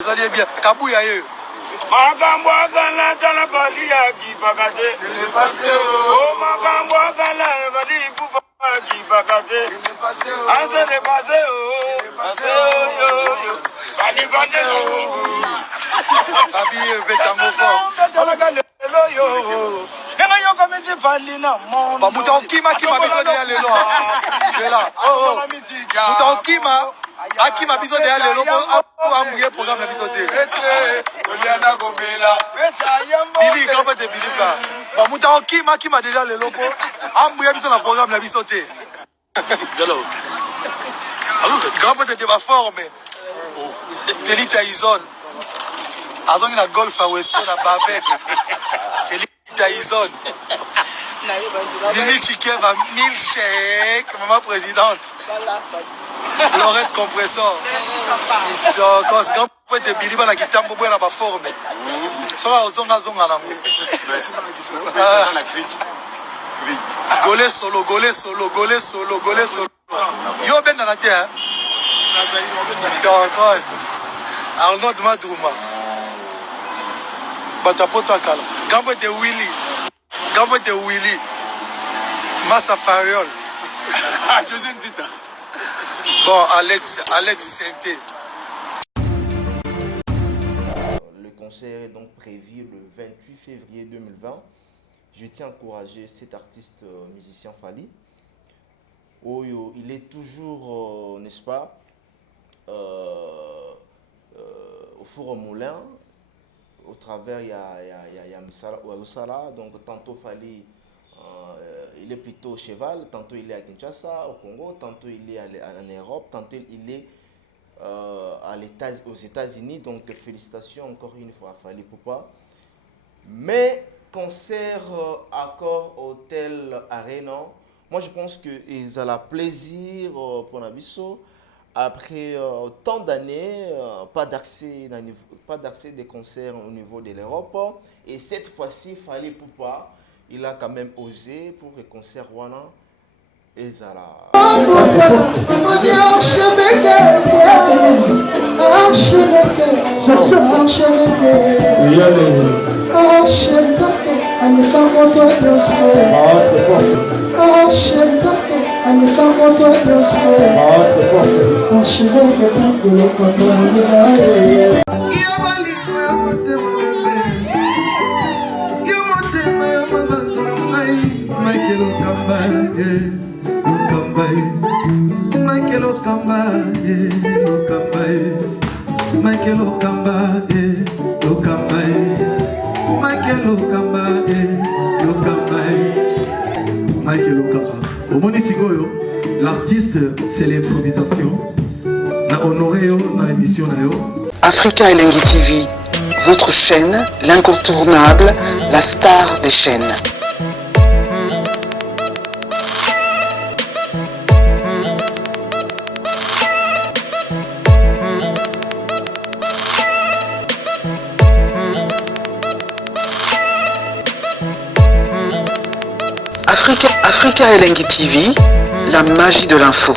Vous allez bien. Kabouya ye. C'est le passé. Oh, Akima biso de aller pour amouiller programme la biso de. Billy quand de Billy là. Ba muta Kima déjà le loco amouiller biso la programme la biso de. Alors grand de débat fort mais Félix Tyson. Azongi na golf à Weston à Babek. Félix Tyson. Mimi Chikeva milkshake maman présidente. Lorette compresseur. Quand vous de Billy la guitare pour la forme. Ça va zonga là. Golé solo. Yo ben dans la terre. Arnold Madouma. Batapoto Akala. Gambo de Willy. Massa Fariol. José Nzita. Bon, Alex Sainté. Le concert est donc prévu le 28 février 2020. Je tiens à encourager cet artiste musicien Fally. Il est toujours, n'est-ce pas, au four au moulin. Au travers, il y a Msala, donc tantôt Fally. Il est plutôt au cheval, tantôt il est à Kinshasa, au Congo, tantôt il est en Europe, tantôt il est aux États-Unis. Donc félicitations encore une fois à Fally Ipupa. Mais concert Accor Hotel Arena, moi je pense qu'ils ont le plaisir pour Nabiso. Après tant d'années, pas d'accès des concerts au niveau de l'Europe. Et cette fois-ci, Fally Ipupa, il a quand même osé pour le concert Wana et Zara. L'artiste, c'est l'improvisation. Na honoré dans l'émission. Africa Elengi TV, votre chaîne, l'incontournable, la star des chaînes. Africa Elengi TV, la magie de l'info.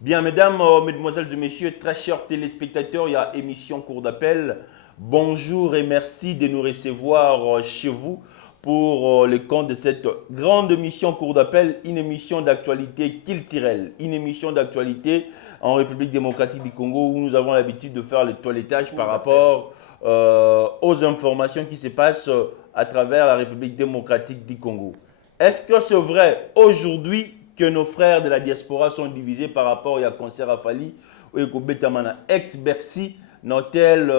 Bien, mesdames, mesdemoiselles et messieurs, très chers téléspectateurs, il y a émission Cours d'appel. Bonjour et merci de nous recevoir chez vous pour le compte de cette grande émission Cours d'appel, une émission d'actualité culturelle, une émission d'actualité en République démocratique du Congo où nous avons l'habitude de faire le toilettage par rapport aux informations qui se passent à travers la République démocratique du Congo. Est-ce que c'est vrai aujourd'hui que nos frères de la diaspora sont divisés par rapport à concert à Fally ou à ex-Bercy dans Hotel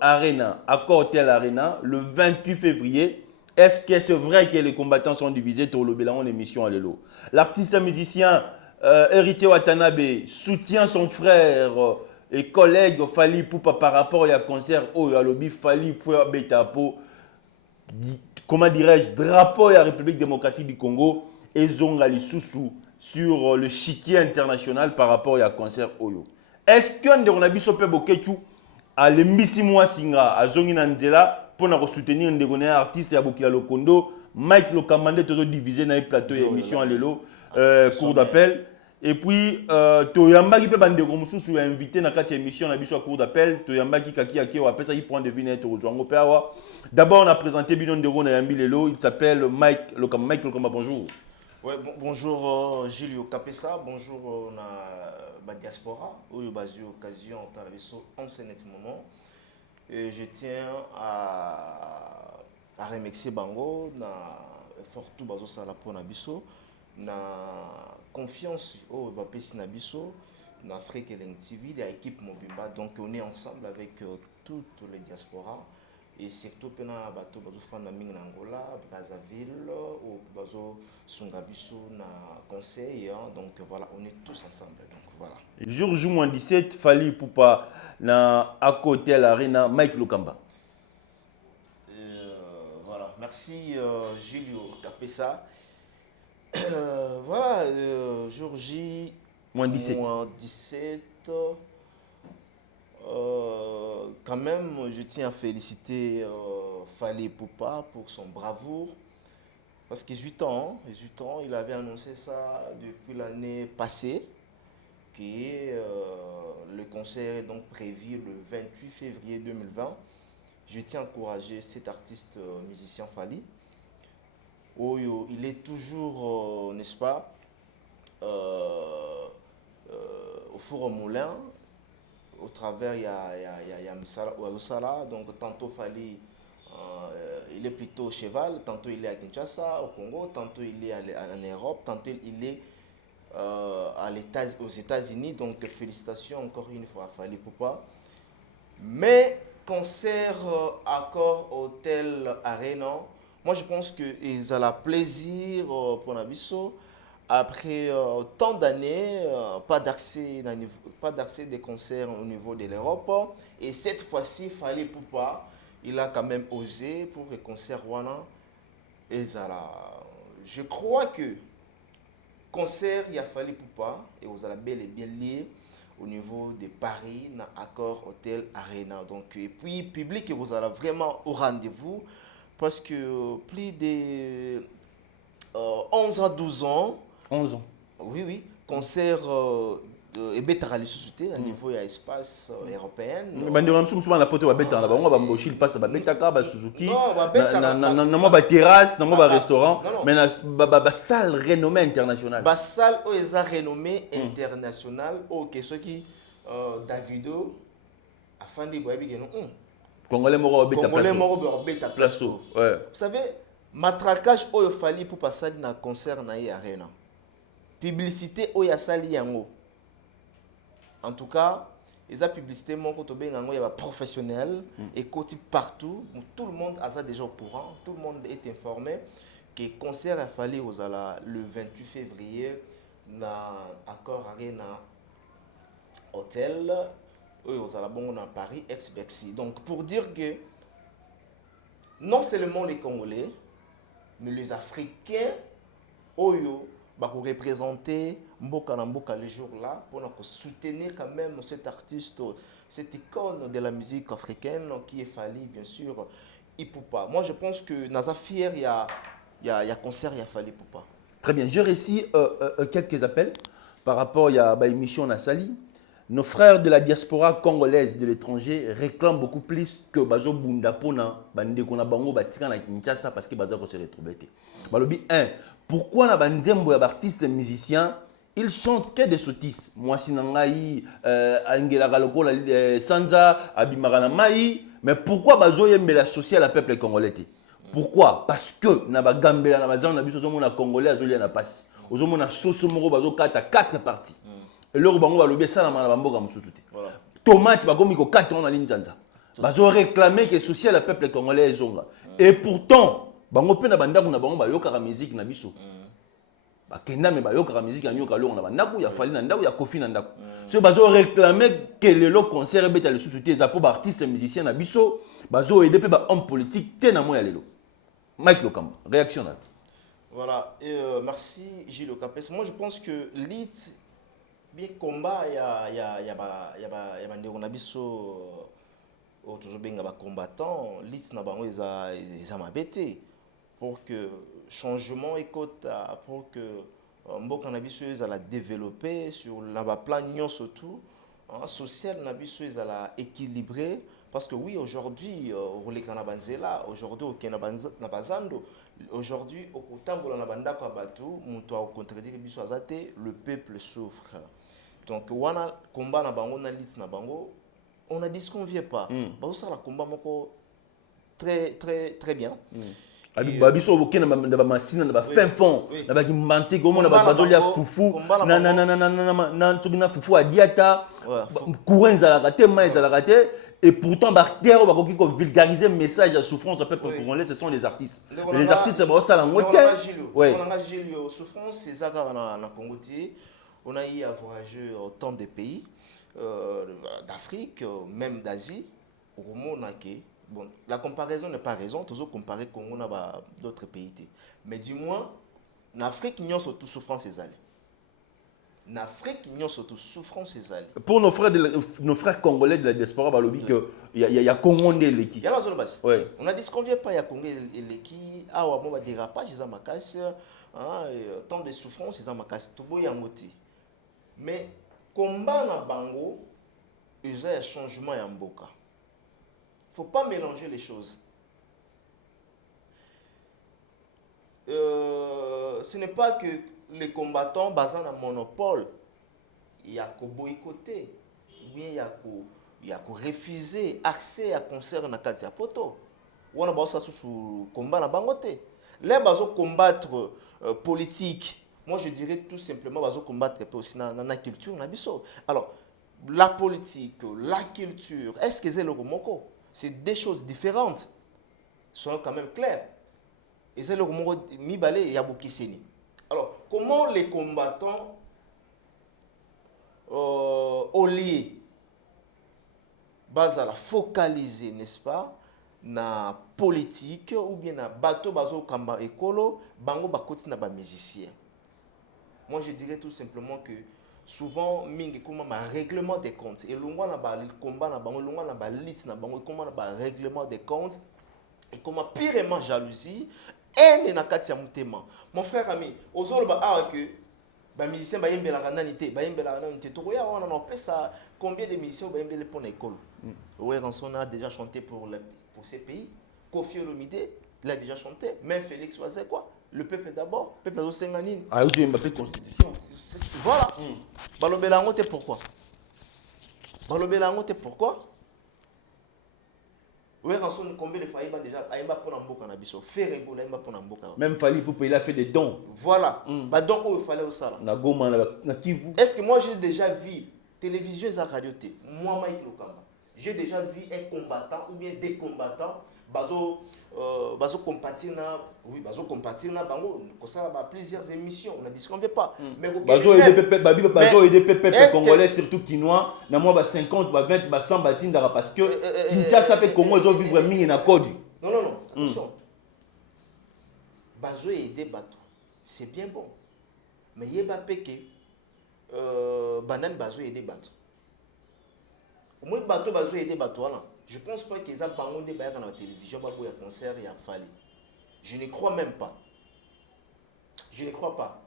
Arena, Accor Hotel Arena, le 28 février? Est-ce que c'est vrai que les combattants sont divisés? Pour le en émission à l'élo. L'artiste musicien Héritier Watanabe soutient son frère et collègue Fally Ipupa par rapport à concert où il a lobby Fally Ipupa Betapo, comment dirais-je, drapeau de la République démocratique du Congo et Zonga Lisusu sur le chiquier international par rapport à concert Oyo. Est-ce qu'on a vu ce Bokechu à l'Embisi Singa à Zongi Nanzela pour soutenir un artiste à Bokila Lokondo Mike Lokamande toujours divisé dans les plateaux et émissions à l'élo, cours d'appel. Et puis, Toyamba qui peut bande comme sous invité dans cette émission, on a vu sur cours d'appel. Toyamba qui appelle ça, il prend des vignettes aux gens. D'abord, on a présenté Binon de Rona Yambi Lelo. Il s'appelle Mike Lokamba. Mike Lokamba, bonjour. Ouais, bonjour Gilles Capessa, bonjour la diaspora. Où il y a eu occasion en ce moment. Et je tiens à remercier Bango na effort tout bazo sala pour Nabiso na confiance au Bapesi Nabiso na Afrique Elengi TV de l'équipe Mobimba. Donc on est ensemble avec toutes les diasporas et surtout pena bato bazo fana mingi na Angola, Brazzaville ou bazo sungabiso na conseil, hein. Donc voilà, on est tous ensemble. Donc voilà. Jour moins 17, Fali Poupa na à côté à l'arena Mike Lokamba. Voilà, merci Gilles Capessa. Voilà, jour J Moins 17. Moins 17. Quand même, je tiens à féliciter Fali Poupa pour son bravoure. Parce que 18 ans, il avait annoncé ça depuis l'année passée. Le concert est donc prévu le 28 février 2020. Je tiens à encourager cet artiste musicien Fali. Il est toujours, n'est-ce pas, au four au moulin. Au travers, il y a Msala. Donc, tantôt Fali, il est plutôt au cheval. Tantôt, il est à Kinshasa, au Congo. Tantôt, il est en Europe. Tantôt, il est aux États-Unis. Donc, félicitations encore une fois à Fali Poupa. Mais, concert Accor Hotel Arena, moi je pense qu'ils ont le plaisir pour Nabiso. Après tant d'années, pas d'accès des concerts au niveau de l'Europe. Et cette fois-ci, Fali Poupa, il a quand même osé pour les concerts Wana. Je crois que concert, il y a Fali Poupa et vous allez bel et bien lié au niveau de Paris, dans Accor Hotel Arena. Donc, et puis, public, vous allez vraiment au rendez-vous parce que plus de 11 à 12 ans. 11 ans. Oui, concert et bétara les sociétés à niveau de l'espace européen. Mais nous sommes la poteau à bétara là-bas. On va m'embaucher le passe à bétaka, à Suzuki. Non, pas terrasse, non, pas restaurant, mais la salle renommée internationale. La salle où ils ont renommée internationale, ok, ceux qui Davido a fait des bois bien. Congolais moro beta place. Vous savez, matraquage où il fallait pour passer dans concert na arena. Publicité où il y a sali yango. En tout cas, les publicités il y a professionnels et côté partout, tout le monde a ça déjà au courant, tout le monde est informé que le concert a fallu le 28 février dans Accor Arena Hotel à Paris ex-Bexi. Donc pour dire que non seulement les Congolais, mais les Africains Oyo pour représenter Mboka na Mboka les jours-là, pour soutenir quand même cet artiste, cette icône de la musique africaine qui est Fali, bien sûr, Ipupa. Moi, je pense que dans fier, il y a concert, il y a Fali Poupa. Très bien. J'ai reçu quelques appels par rapport à l'émission Nassali. Nos frères de la diaspora congolaise de l'étranger réclament beaucoup plus que Bazo Bundapona, Bandekona Bango, Batika na Kinshasa parce que Bazo se retrouve. Balobi 1. Pourquoi na bandembo ya artistes musiciens ils chantent que des sottises. Moi sinangai Angela Galoko Sanza Abimara Mai, mais pourquoi Bazo yembela social à peuple congolais? Pourquoi? Parce que na ba gambela na bazan na biso zo mona congolais azolia na passe. Ozo mona soso moko bazo kata 4 parties. Et leur bango balobi ça na mboka mususu te. Tomate bakomi ko 4 ans na linzanza. Bazo réclamer que social à peuple congolais zonga. Et pourtant bango pe na bandako na bango bayoka musique na biso. Bakenda me bayoka musique ya nyoka longa na bandako ya Fali na ndako ya Kofi na ndako. So bazo réclamer que le concert beta le sous-souté za pour artistes musiciens na biso, bazo aider pe ba homme politique te na moya lelo. Mike Lokamba, réaction là. Voilà, merci Gilles Capes. Moi je pense que lit bien combat ya bandeko na biso toujours benga ba combattant lit na bango eza mabete. pour que changement écoute pour que mboka na biso ezala développer sur la plan surtout social na biso ezala équilibré parce que oui aujourd'hui roleka na banzela aujourd'hui okena na bazando aujourd'hui okotambola na bandako ya bato muto a contredire biso azate le peuple souffre donc wana combat na bango na lit na bango on ne disconvient pas ça la combat moko très bien babiso oboke na bamasina na bafin fond na bakimbanti komona bazoli ya fufu na soki na fufu adiata courant ezalaka te mai ezalaka te et pourtant bactère bakoki ko vulgariser message ya souffrance au peuple congolais ce sont les artistes les artistes bazosala ngo te souffrance ezaka na Congo ti on a eu à voyager autant de pays d'Afrique même d'Asie au monde bon, la comparaison n'est pas raison, toujours comparer Congo à d'autres pays. Mais du moins, en Afrique, il y a surtout souffrance et allées. En Afrique, il y a surtout souffrance et allées. Pour nos frères congolais de la diaspora, il y a Congo et l'équipe. Il y a la base. On a dit qu'on ne vient pas, il y a Congo et l'équipe. Ah, on va dérapage, ils ont ma casse. Tant de souffrance, ils ont ma casse. Tout beau, il y a un motif. Mais, combat na bango, il y a un changement en Mboka. Il ne faut pas mélanger les choses. Ce n'est pas que les combattants basés dans un monopole, il y a qu'au boycotter, ou bien il y a qu'au refuser accès à concert dans le poto. Ou on a besoin de combat dans bangoté. Les bases combattre politique, moi je dirais tout simplement bases combattre aussi dans la culture, alors la politique, la culture, est-ce que c'est le moko? C'est des choses différentes. Soyons quand même clairs. Et c'est le moment Mibale et Yabukiseni. Alors, comment les combattants au lieu base à la focaliser, n'est-ce pas, na politique ou bien na bateau bazo kamba écolo, bango bakoti na ba musicien. Moi, je dirais tout simplement que souvent mingi comme un règlement des comptes et l'ongwa na ba combat na bango l'ongwa na ba liste na bango comme na ba règlement des comptes et comme pirement jalousie et na kati ya mutema mon frère ami ozolo ba que ba musicien ba yembela kananité ba yembela kananité to ya on a pesa combien de musiciens ba yembela pour l'école ouais Ranson a déjà chanté pour ces pays. Kofi Olomide il a déjà chanté même Félix Oazé quoi. Le peuple d'abord, le peuple de Senganine. Ah, oui, tu m'appelles constitution. Voilà. Balobelango, t'es pourquoi? Balobelango, t'es pourquoi? Oui, Ranson, combien de fois il a déjà aïma pour Namboka Nabiso, Ferrego, aïma pour Namboka. Même Fali Poupe, il a fait des dons. Voilà. Bah donc il fallait au sala. Na Goma, na Kivu. Est-ce que moi j'ai déjà vu télévision et radio T, moi Mike Lokamba, j'ai déjà vu un combattant ou bien des combattants bazo compatir na oui bazo compatir na bango comme ça plusieurs émissions on a dit qu'on veut pas mais bazo aider peuple congolais surtout quinois na moi 50 20 100 batindara parce que Kinshasa pe Congo ils ont vivre mingi na code non attention bazo aider bato c'est bien bon mais yeba peke banane bazo aider bato au moins bato bazo aider bato là. Je ne pense pas qu'ils aient bango de baïa dans la télévision, il y a concert, il y a Fali. Je ne crois même pas. Je ne crois pas.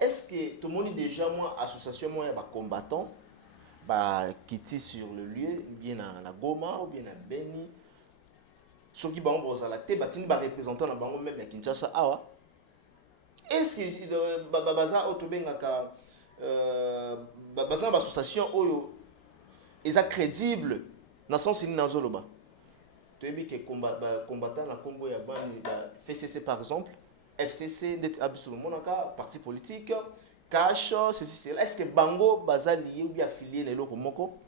Est-ce que tout le monde est déjà, moi, association, moi, il y a des combattants qui sont sur le lieu, bien à la Goma, ou bien à Beni. Ceux qui sont à la tête, ils sont représentants dans bango même à Kinshasa. Est-ce que Babaza Otobengaka, Babaza l'association, ils sont crédibles dans le sens où ils sont là. Tu as vu que les combattants dans le Congo, il y a FCC par exemple, FCC, parti politique, cash, ceci, cela. Est-ce que Bango est lié ou bien affilié les locaux Moko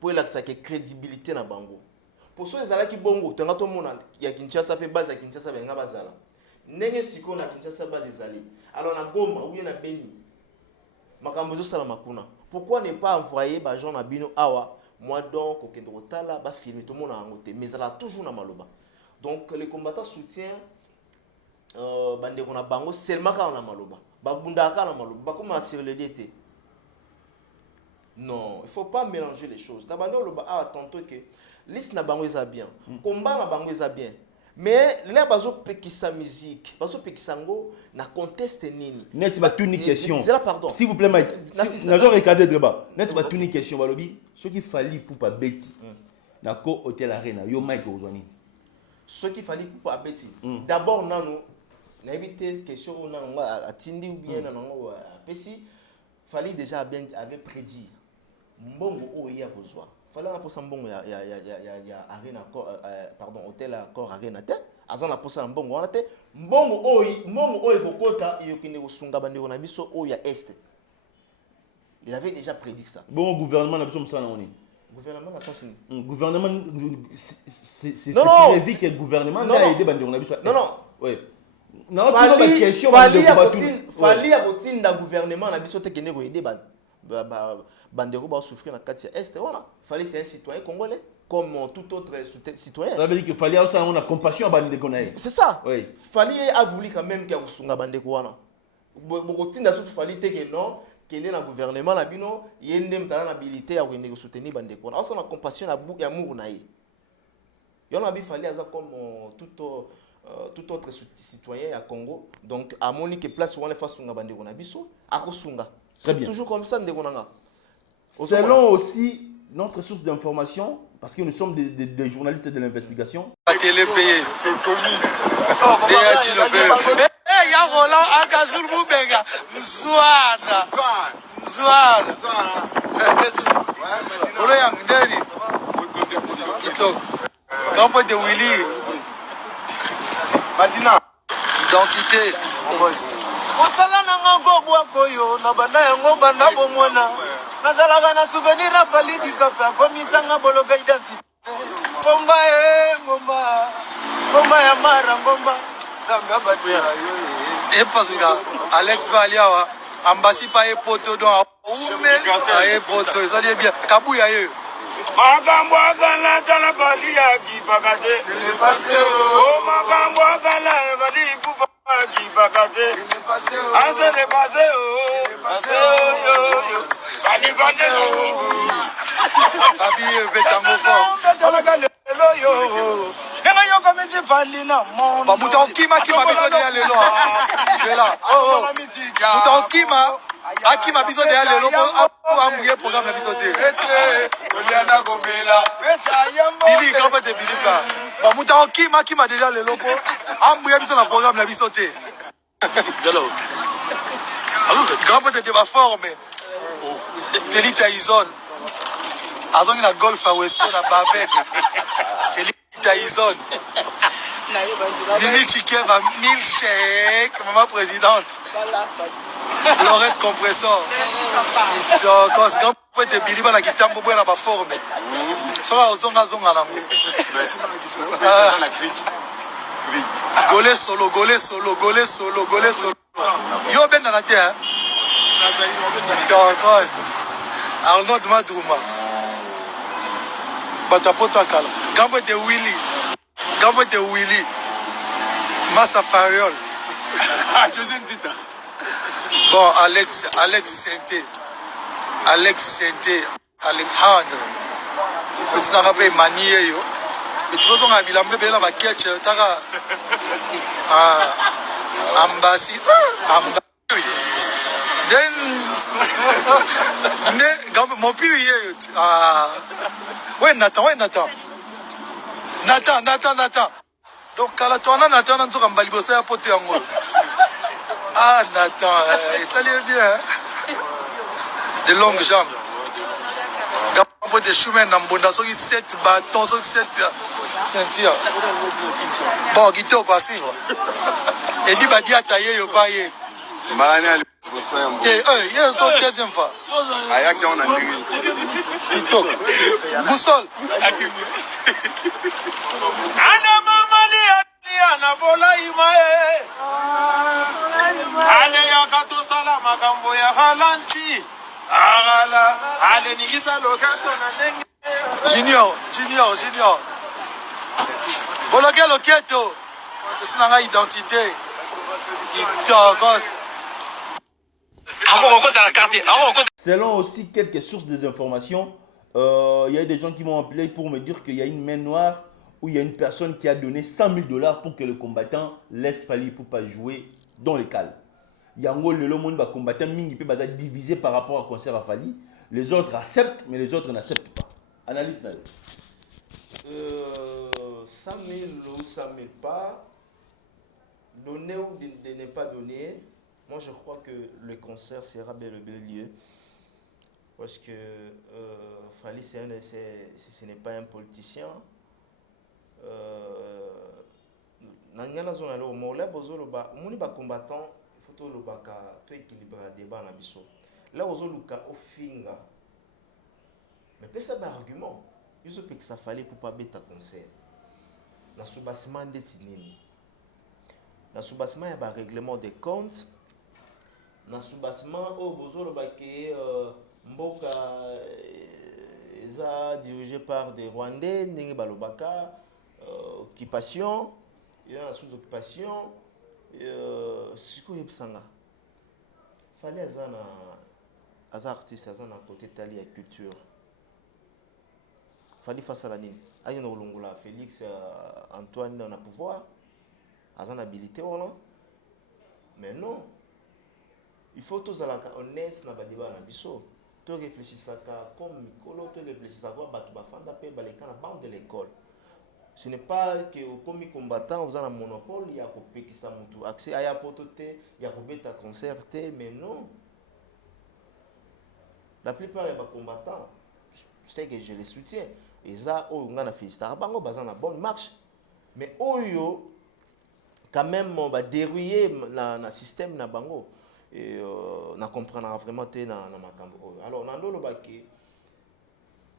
pour qu'il y ait une crédibilité dans Bango? Pour ceux qui sont Bongo, tu as tout le monde qui a Kinshasa, base à Kinshasa, il y a Bazala. N'est-ce pas si on a Kinshasa, base alors on a Goma ou on a Beni. Makambozo Salamakuna. Pourquoi ne pas envoyer les gens à Bino Awa? Moi donc, au Kendrotala, ba filmer tout le monde en côté, mais elle a toujours na maloba. Donc les combattants soutiennent bande qu'on a bango seulement quand on a maloba. Ba bunda quand on a maloba. Ba comment sur le lié. Non, il faut pas mélanger les choses. D'abord le ba tantôt que liste na bango eza bien combat na bango eza bien mais là bazopekisa musique bazopekisa ngo na conteste nini net ba tuni question c'est là pardon s'il vous plaît Mike nazo regarder débat net ba tuni question balobi ce qui fallait pour pas beti na ko hôtel arena yo Mike ozwani ce qui fallait pour pas beti d'abord nanu na éviter question on a atindi ou bien nango pesi fallait déjà bien avait prédit mbongo o ya kozwa fallait na posa mbongo ya arena pardon hôtel accord arena te azana posa mbongo wana te mbongo oyi kokota yokine kosunga bandeko na biso o ya est il avait déjà prédit ça bon gouvernement na biso msana oni gouvernement na sens ni gouvernement c'est prévu que gouvernement a aidé bandeko na biso non oui fallait ya kotinda gouvernement na biso te kende ko aider bandeko ba souffrir na kati ya est voilà fallait c'est un citoyen congolais comme tout autre citoyen ça veut dire qu'il fallait aussi avoir compassion à bandeko na c'est ça oui fallait a voulu quand même qu'il kusunga bandeko wana bokotinda surtout fallait te que non kende na gouvernement na bino yende mtana na habilité ya kende ko soutenir bandeko wana na compassion na ya amour na ye yona bi fallait aza comme tout autre citoyen à Congo donc à monique place où on est face à bandeko na biso akosunga c'est toujours comme ça ndeko nanga selon aussi notre source d'information parce que nous sommes des journalistes de l'investigation la télé payée c'est connu déjà tu le payes eh ya Roland Akazul Mubenga Zwana Olo yang ndeni Kitoko Kampo de Willy Madina identité Osala nanga ngobwa koyo na banda yango banda bomona nazalaka na souvenir na fali dikapa komisanga boloka identité ngomba ya mara ngomba zanga batu ya et parce que Alex Baliawa ambassi pa epoto donc epoto ça dit bien kabuya yo makambo akala tala bali ya kipakate o makambo akala bali pupa kipakate ase ne passe yo bali passe babi vetango fort Nena yo komezi fali na mon ba muta kima biso de lelo là muta kima biso de lelo pour amouiller programme na biso te Billy quand pas de Billy là ba muta kima déjà lelo pour amouiller biso na programme na biso te alors grand peut de ba forme Félix Tyson azongi na golf à Weston na Babek Félix Tyson Lili Chikeva milkshake maman présidente Lorette compressor donc quand peut de Billy bana kitambo bwana ba forme soka ozonga nango gole solo yo benda na te donc Arnaud Madrouma Batapoto Akala Gambo de Willy Massa Fariol José Nzita bon Alex Sente Alexandre c'est un rappel manié yo mais tu vois on a bilambe bela ba catch taka ambassy then mon pire ouais Nathan donc kala tona Nathan na nzoka mbali bosa ya pote yango Nathan ça allait bien de longues jambes gambo de chemin na mbonda soki 7 bâtons soki 7 ceinture bon gito pas suivre et dit badi ataye yo pa ye il y a son deuxième fois. Boussole. Junior. Boloke loketo. C'est une identité. Selon aussi quelques sources des informations, il y a des gens qui m'ont appelé pour me dire qu'il y a une main noire où il y a une personne qui a donné 100 000 $ pour que le combattant laisse Fally Ipupa jouer dans les cales. Il y a un combattant mingi peut divisé par rapport au concert à Fally. Les autres acceptent, mais les autres n'acceptent pas. Analyse d'ailleurs. 100 000 ou 100 000 pas, donner ou de ne pas donner, moi je crois que le concert sera bel et bien lieu. Parce que Fally, ce n'est pas un politicien. Nangana zona lo mola bozolo ba muni ba combattant il faut to lo baka to équilibrer débat na biso. Là ozoluka ofinga. Mais pesa ba argument. Ils ont que ça fallait pour pas bêta concert. Na soubassement de sinini. Na soubassement ya ba règlement des comptes. Na soubassement au bozolo ba ke mboka eza dirigé par des Rwandais ndenge balobaka occupation, il y a sous-occupation, siko yebsanga. Fallait azana az artiste azana côté tali ya culture. Fallait face à la nini. Ayo no longula Félix Antoine on a pouvoir azana habilité wala. Mais non. Il faut tous aller honnête na ba débat na biso. Tu réfléchis ça comme Mikolo, tu réfléchis ça quoi batu bafanda pe baleka na bande de l'école. Ce n'est pas que au commis combattant vous avez un monopole, il y a qui ça mutu accès à pototé, il y a beta concerté, mais non. La plupart des combattants, je sais que je les soutiens. Et ça, on a fait ça, bango bazana bonne marche. Mais oyo quand même on va dérouiller le système na bango et na comprendre vraiment te na makambo. Alors nando lo baki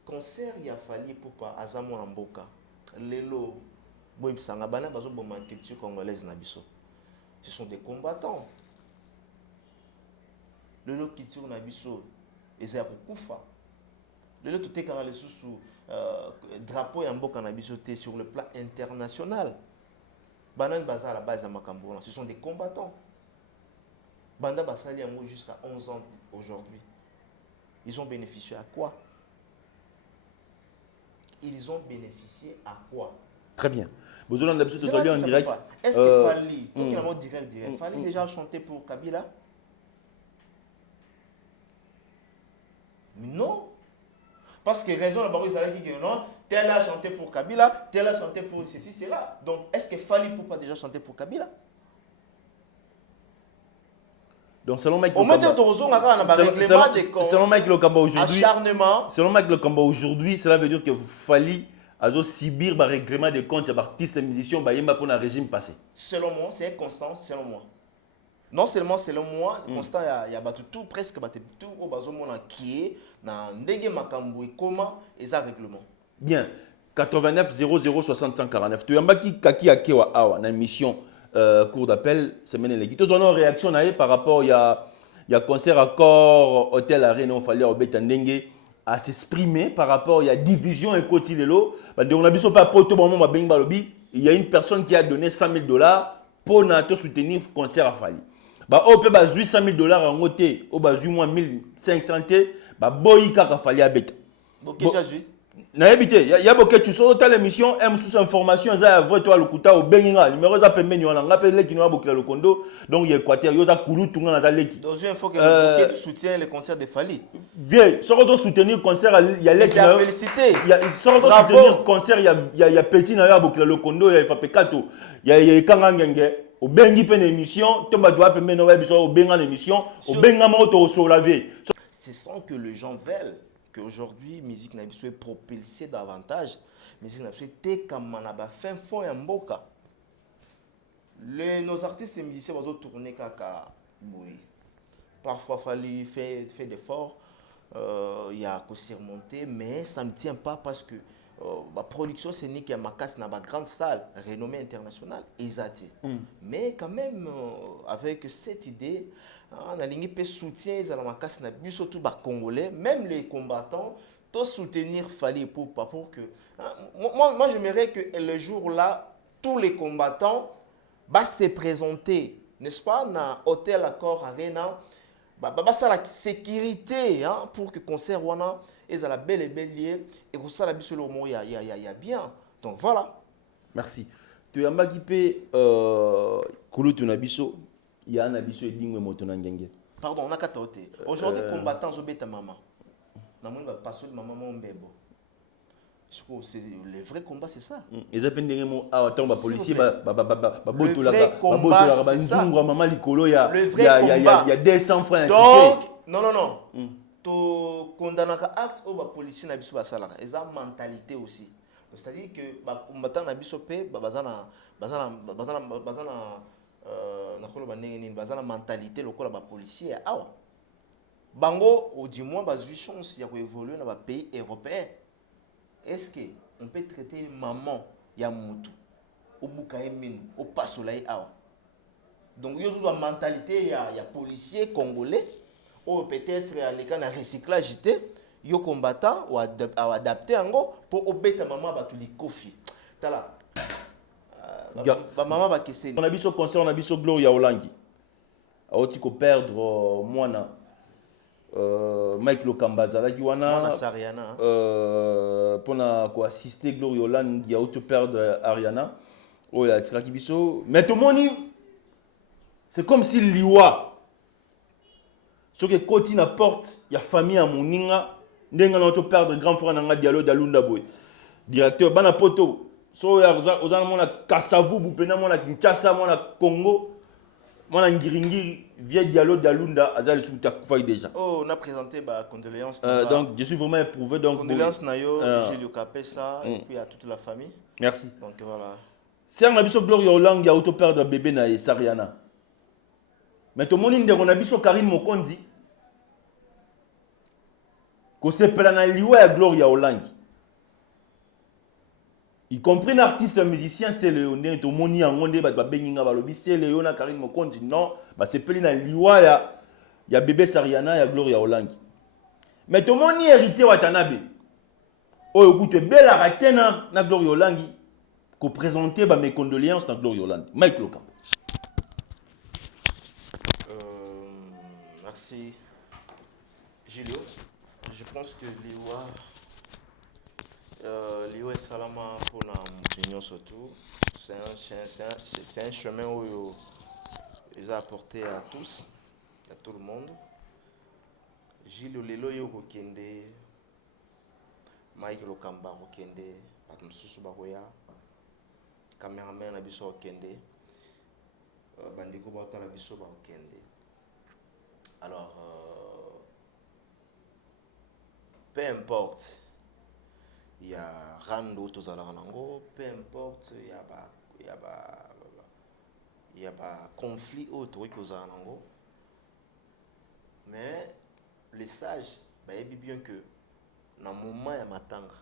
concert il a fallu pour pas azamo mboka. Lelo boyibsanga bana bazo bomba culture congolaise na biso. Ce sont des combattants. Lelo culture na biso eza kufa. Lelo tout est les sous drapeau ya mboka na biso te sur le plan international. Banan baza à la base à makambo. Ce sont des combattants. Banda basali yango jusqu'à 11 ans aujourd'hui. Ils ont bénéficié à quoi? Ils ont bénéficié à quoi? Très bien. Vous avez l'habitude de parler en direct. Est-ce que Fally, tout le monde direct, Fally déjà chanté pour Kabila? Non. Parce que raison la parole qui dit non, tel a chanté pour Kabila, tel a chanté pour ceci, cela. Donc est-ce que Fally peut pas déjà chanter pour Kabila? Donc selon Mike Lokamba aujourd'hui, selon Mike Lokamba aujourd'hui, cela veut dire que Fally a subir le règlement des comptes des artistes et musiciens pour un régime passé. Selon moi, c'est constant, selon moi. Non seulement selon moi, constant il y a tout presque tout au bazomona qui est na ndenge makambo et comment et ça règlement. Bien. 89 00 60 49. Tu yamba ki kaki akewa awa na émission cours d'appel semaine les guitos on a une réaction par rapport il y a concert accord hôtel arena on fallait au betandenge à s'exprimer par rapport il y a division et cotilelo on a besoin pas poto moment ma benga lobby il y a une personne qui a donné 100 000 $ pour nato soutenir concert à Fally ba au peut ba 800 000 $ en côté au ba 1500 t ba boyi kaka Fally a beta OK ça na habité il y a beaucoup tu sors ta l'émission m sous information ça vrai toi le kuta au benga numéro ça pembe nyona ngapele qui no bokila le kondo donc il y a équateur yo za kulu tunga na ta leki donc il faut que le soutient le concert de Fally vieux sort soutenir concert il y a leki na féliciter il y a sort soutenir concert il y a petit na ya bokila le kondo il fa pekato il y a kanga ngenge au bengi pe émission tomba doit pembe no ba biso au benga émission au benga mo to so laver c'est sans que les gens veulent aujourd'hui musique na biso est propulsée davantage musique na biso te kama na ba fin fond ya mboka nos artistes et musiciens vont tourner kaka boui parfois Fally fait d'efforts il y a qu'à surmonter mais ça ne tient pas parce que la production scénique ya makasi na ba grande salle renommée internationale ezati mais quand même avec cette idée on a ligné soutien à la makasi na biso tout ba congolais même les combattants to soutenir Fally pour que moi j'aimerais que le jour là tous les combattants va se présenter n'est-ce pas na hôtel Accor Arena ça la sécurité hein, pour que concert wana et ça la belle et belle liée et que ça la biso le mot il y a bien. Donc voilà. Merci. Tu as magipé kulu tunabiso ya na biso edingwe moto na ngenge. Pardon, on a qu'à t'ôter. Aujourd'hui, combattant Zobeta maman. Dans mon passer de maman mon bébé. C'est le vrai combat, c'est ça. Les appendés mo ah tant ba policier ba boto la ba nzungwa maman likolo ya il y a 200 francs. Donc non. To condamnaka acte au ba policier na biso ba sala. Eza mentalité aussi. C'est-à-dire que ba combattant na biso pe bazana bazana mentalité lokola ba policier awa bango ou du moins bazui chance ya évoluer dans ba pays européen. Est-ce que on peut traiter une maman ya mutu au bukaye minu au pasolai awa donc yo zo mentalité ya policier congolais ou peut-être à l'écran na recyclage yo combattant ou adapter ngo pour obeta maman ba tuli kofi tala ba maman ba kese on a biso concert on a biso Gloria Olangi aoti ko perdre mwana Mike Lokambaza la kiwana mwana Sariana pona ko assister Gloria Olangi aoti perdre Ariana oya tiraki biso mais tout moni c'est comme si liwa ce que koti na porte ya famille à moninga ndenga na auto perdre grand frère nanga Diallo Dalunda boy directeur bana poto so ya ozana mona Kasavu bupena mona Kinshasa mona Congo mona Ngiringiri via Diallo Dalunda azali suta kufa déjà. Oh, on a présenté ba condoléances. Donc je suis vraiment éprouvé donc condoléances nayo Julio Kapesa et puis à toute la famille. Merci. Donc voilà. C'est un abisso Gloria Olangi a auto perdre bébé na Sariana. Mais tout le monde ndeko na biso Karim Mokondi ko sepela na liwa ya Gloria Olangi. Y compris l'artiste musicien c'est Léoné to moni angonde ba benginga ba lobi c'est Léona Karim Mokondi non ba sepeli na liwa ya bébé Sariana ya Gloria Olangi. Mais to moni héritier Watanabe. Oyo kutu bela ratena na Gloria Olangi ko présenter ba mes condoléances na Gloria Olangi. Mike Lokambo. Merci Julio. Je pense que Liwa et Salama pour la réunion surtout, c'est un chemin où ils ont apporté à tous, à tout le monde. Julio Lelo Yoko Kende, Mike Lokamba Kende, Atmsusu Bahoya, cameraman Abiso Kende, Bandiko Bata Abiso Kende. Alors, peu importe, il y a Rando Tozalango, peu importe, il y a pas conflit autour de Zalango. Mais les sages, il bien que dans le moment il y a matanga,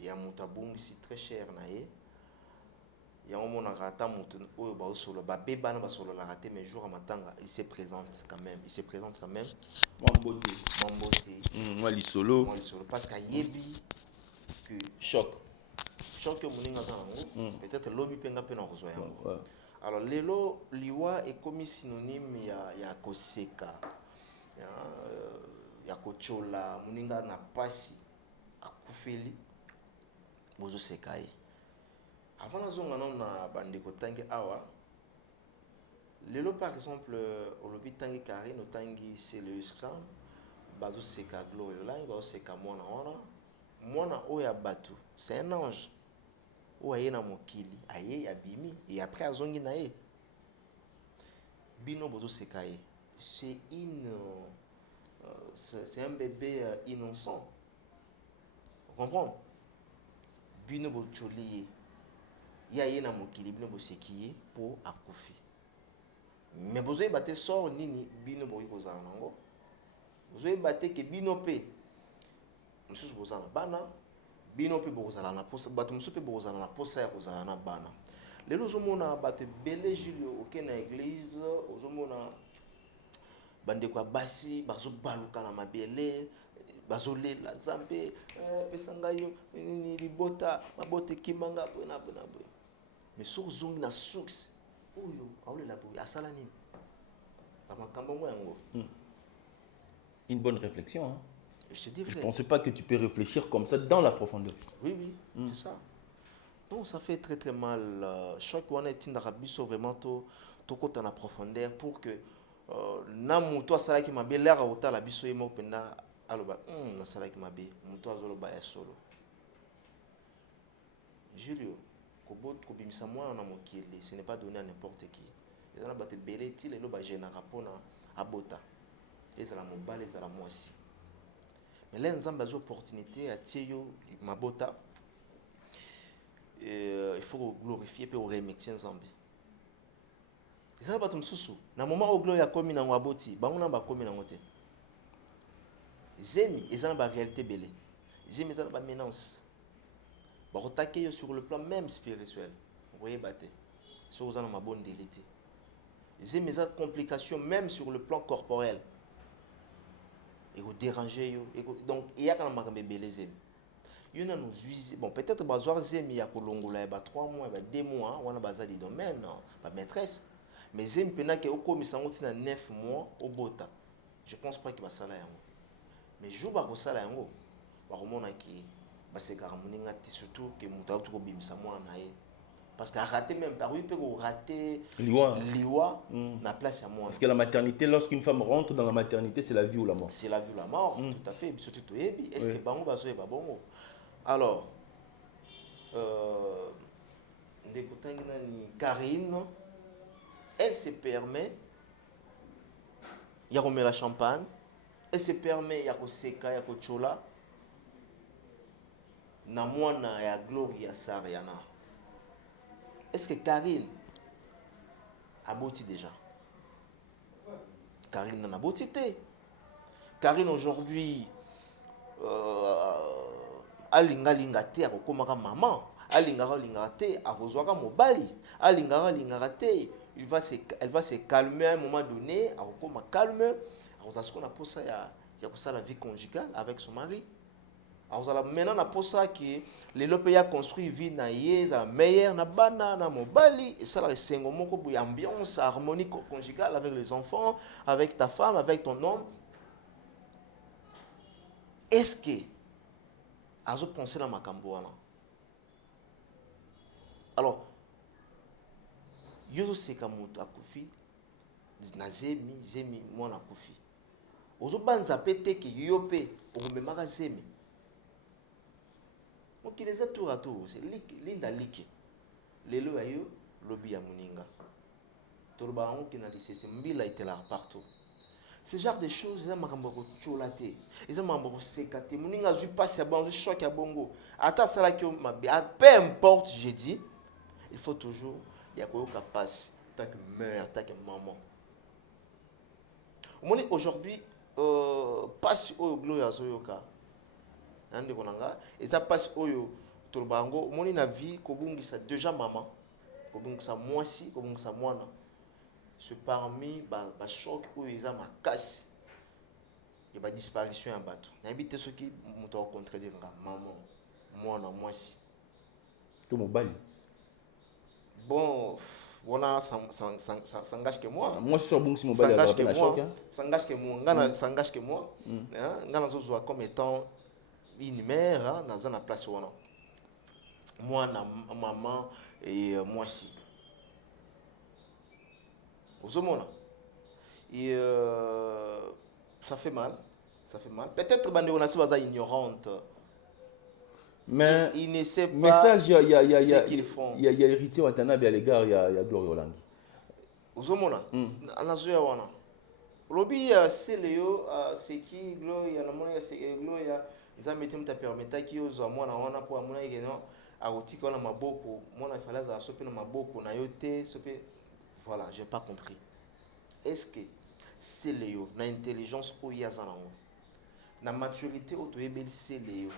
il y a mutabung c'est très cher naé. Il y a un moment où il y a mais jour à matanga, il se présente quand même. Mambote. Moi l'isolo. Parce qu'il y a que choc que peut-être lobby penga pe na rezoya. Alors lelo liwa est comme synonyme ya koseka. Ya kochola muninga na pasi akufeli bozo sekai. Avant la zone na bandeko tangi awa lelo par exemple au lobby tangi kari no tangi c'est le islam bazo seka Gloria Olangi bazo seka mwana oya batu c'est un ange oya na mokili aye abimi et après azongi na ye bino bozo seka ye c'est un bébé innocent vous comprenez bino bo choliye ya ye na mokili bino boseki pour akufi mais bozoyi bate sort nini bino boyi kozala nango bozoyi bate ke bino pe mususu bozala bana bino pe bozala na posa bato mususu pe bozala na posa ya kozala na bana lelo ozomona bato ebele Julio oke na église ozomona bandeko ya basi bazobaluka na mabele bazolela nzambe pesa ngai nini libota mabote kimanga bona mais soki ozongi na succès oyo aolela boye asala nini bamakambo ngo yango Une bonne réflexion. Hein. Et je te dis Je vrai. ne pense pas que tu peux réfléchir comme ça dans la profondeur. Oui, c'est ça. Donc ça fait très très mal. Chaque fois, on est dans la vraiment tout côté en profondeur pour que namu toi ça qui m'a bien l'air à autant la biso et moi penda aloba na ça qui m'a bien muto azolo ba solo. Julio, kobot kobimisa moi na mokili, ce n'est pas donné à n'importe qui. Les gens battent belé ti le ba généra pona abota. Ezala mobile ezala mwasi. Mais là nzamba zo opportunité à tieyo mabota. Il faut glorifier et remercier Nzambe. Et ça va pas msusu. Na moment où gloire komi na ngwaboti, bango na ba komi na ngote. Zemi, et ça na ba réalité belé. Zemi ça na ba menace. Ba retaquer sur le plan même spirituel. Vous voyez baté. Sur ça na ma bonne délité. Zemi ça complication même sur le plan corporel. Et vous déranger yo, donc il y a quand même makambe belé zemi. Il y a bon peut-être bazoar zemi ya kolongola ba 3 mois ba 2 mois wana baza di domaine ba maîtresse mais zemi pena ke okomisa ngoti na 9 mois au bota je pense pas qu'il va sala yango mais jour ba ko sala yango ba komona ki ba se karamuninga ti surtout que muta to bimisa moi na ye parce que rater même par oui peut rater liwa na place à moi parce que la maternité lorsqu'une femme rentre dans la maternité c'est la vie ou la mort. C'est la vie ou la mort tout à fait surtout to yebi est-ce que bango bazo ba bongo. Alors, Karine, elle se permet, il y a la champagne, elle se permet, il y a Seka, il y a Chola, na mwana ya Gloria Sariana. Est-ce que Karine a boti déjà? Karine n'a pas boti. Karine aujourd'hui, alinga te akokomaka maman alinga te akozwaka mobali alinga te elle va se calmer à un moment donné akokoma calme akozasiko na posa ya kosala vie conjugale avec son mari akozala maintenant na posa que lelo pe ya construire vie na ye la meilleure na bana na mobali et ça la sengo moko boya ambiance harmonie conjugale avec les enfants avec ta femme avec ton homme. Est-ce que azo penser na makambo wana alors yozo seka mutu akufi na zemi mwana akufi ozo banza pete ke yo pe omemaka zemi mokileza tour à tour c'est linda liki lelo ayo lobi ya muninga toloba ngo kina lisese mbila itela partout. Ce genre de choses, ils ont cholaté, ils ont sécaté. Moninga zui passe à bon, choc à bongo. Attends ça là qui peu importe, j'ai dit, il faut toujours il y a quoi passe tant que mère, tant que maman. Aujourd'hui, passe au gloria zoyoka. Ande konanga, et ça passe au tolbango. Moni na vie kobungisa déjà maman, kobungisa mwasi, kobungisa mwana. C'est parmi les chocs où ils ont ma casse et ma disparition en bateau. N'habite ceux qui m'ont rencontré des maman, moi aussi. Tout mon bali. Bon, voilà, s'engage que moi. Moi, je suis bon si mon bali a la choc. S'engage que moi, ngana s'engage que moi. Ngana zo zo comme étant une mère dans une place où moi, maman et moi aussi. Et ça fait mal. Peut-être que on a ignorante. Mais ils ne savent pas message, ce qu'ils font. Il y a l'héritier Watanabe à l'égard, il y a Gloria Hollande. Uzomona, anazoya wana. Lobi c'est Léo, c'est qui Gloria, c'est Gloria. Ils ont mis ta permetta qui ose mwana wana pour amona igeno arotika na maboko, mwana fallait za sope na maboko na yote sope. Voilà, je n'ai pas compris. Est-ce que c'est Léo, l'intelligence ou Yazanango, la maturité ou c'est Léo?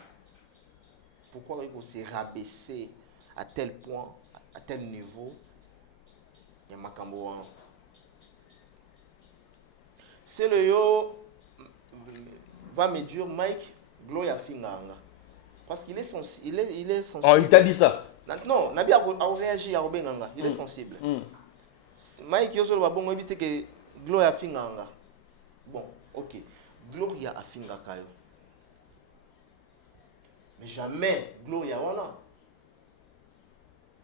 Pourquoi il faut se rabaisser à tel point, à tel niveau? Il y a Makambo. C'est Léo va me dire Mike Gloria Finganga. Parce qu'il est sensible. Il est sensible. Oh, il t'a dit ça? Non, Nabi a réagi à Robenganga. Il est sensible. Mike Yosol va bon éviter que Gloria Finganga. Bon, ok. Gloria afinga kayo. Mais jamais Gloria wana.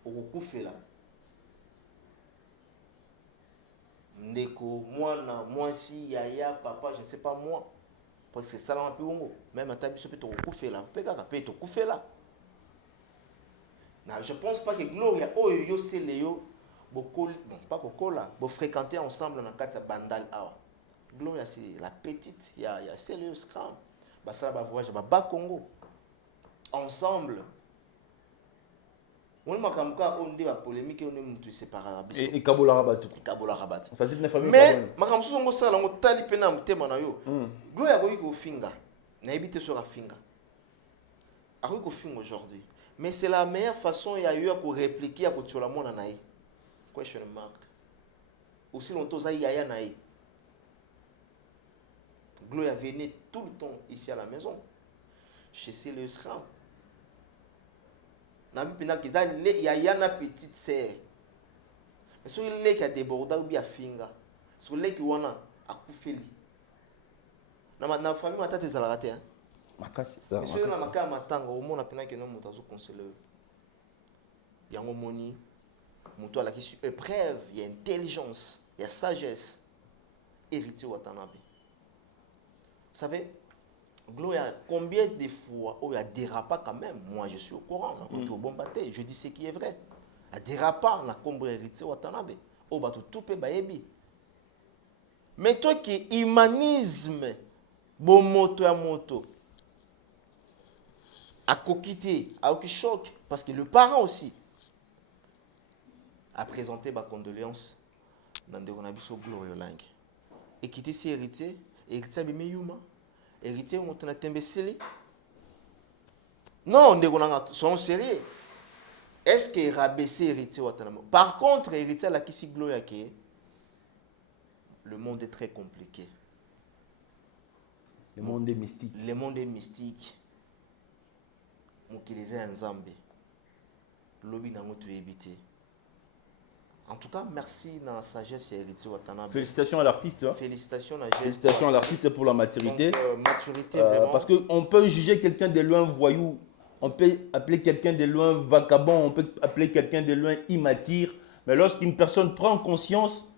Okukufela. Ndeko, mwana, mwasi, yaya, papa, je ne sais pas moi. Parce que c'est ça là un peu hongo. Même à ta biso peut te recoufela. Peut te coufela. Je ne pense pas que Gloria, oh yo c'est Léo, bon pas Kokola, bon fréquenter ensemble dans le cadre de Bandal Awa. Gloria c'est la petite, il y a c'est Léo Scram. Bah ça va voyage, bah Congo. Ensemble. On m'a comme quoi on dit la polémique on est mutu séparé. Et Kabola Rabat. Kabola Rabat. Ça dit une famille. Mais ma comme ça on ça on tali pena mutema na yo. Gloria ko finga. Na habité sur la finga. A ko finga aujourd'hui. Mais c'est la meilleure façon il y a eu à répliquer à côté de la monde en aïe. Question mark. Aussi longtemps ça y a naï. Gloria venait tout le temps ici à la maison. Chez Célio Sram. Il y a une petite sœur. Mais si il y a des débordé ou bien finga. Si il y a à Koufeli. Dans la famille, je suis allé à Makasi. mais si on a marqué à Matanga, au moins on a pu que nous avons conseillé. Il y a un moni, il y a une épreuve, il y a intelligence, il y a sagesse. Héritier Watanabe. Vous savez, Gloria, combien de fois il y a dérapé quand même? Moi je suis au courant, je dis ce qui est vrai. Il y a dérapé, on a combré héritier Watanabe. On va tout peut baébi. Mais toi qui humanisme, bon moto à moto. À coquiter, à aucun choc, parce que le parent aussi a présenté ma condoléance dans des conabiso glorieux langue. Et qui était si héritier, héritier bimé yuma, héritier on a tembeseli. Non, on sont sérieux. Est-ce que rabaisser héritier watanamo? Par contre, héritier la qui si gloria qui le monde est très compliqué. Le monde est mystique. Le monde est mystique. En tout cas, merci dans la sagesse et héritier Watanabe. Félicitations à l'artiste. Hein. Félicitations à l'artiste pour la maturité. Donc, maturité vraiment. Parce qu'on peut juger quelqu'un de loin voyou, on peut appeler quelqu'un de loin vagabond, on peut appeler quelqu'un de loin immature. Mais lorsqu'une personne prend conscience